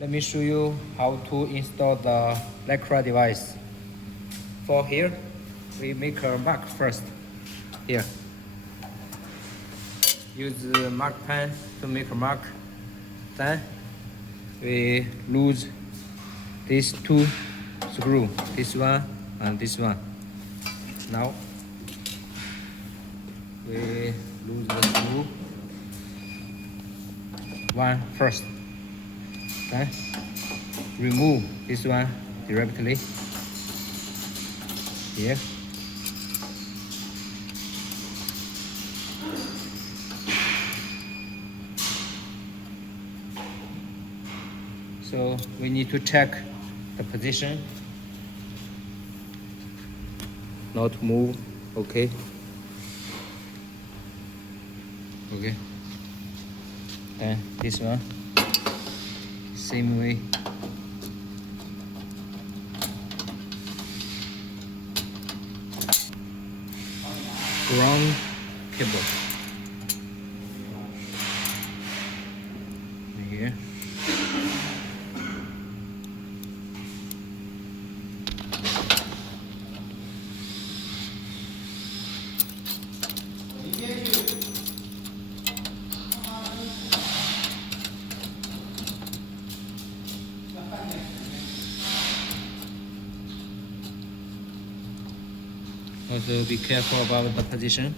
Let me show you how to install the lycra device. For here, we make a mark first. Here. Use the mark pen to make a mark. Then we lose these two screws, this one and this one. Now we lose the screw one first. Then remove this one directly here. So we need to check the position. Not move, okay. Okay. Then this one, same way. Ground cable. Here. Also be careful about the position.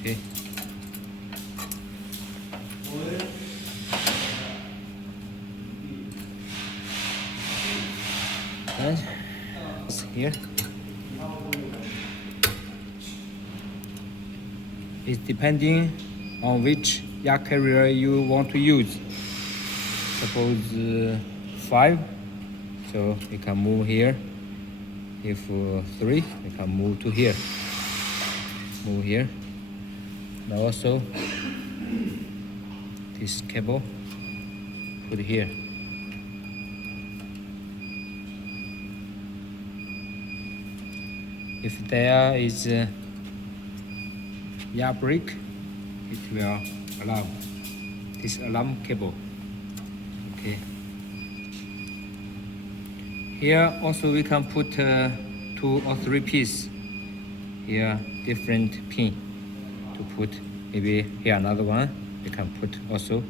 Okay. And here. It's depending on which yak carrier you want to use. Suppose 5, so we can move here. If 3, we can move to here. Move here. Now also this cable put here. If there is a yak brake, it will allow this alarm cable. Okay. Here also we can put 2 or 3 pieces. Here different pin to put. Maybe here another one. We can put also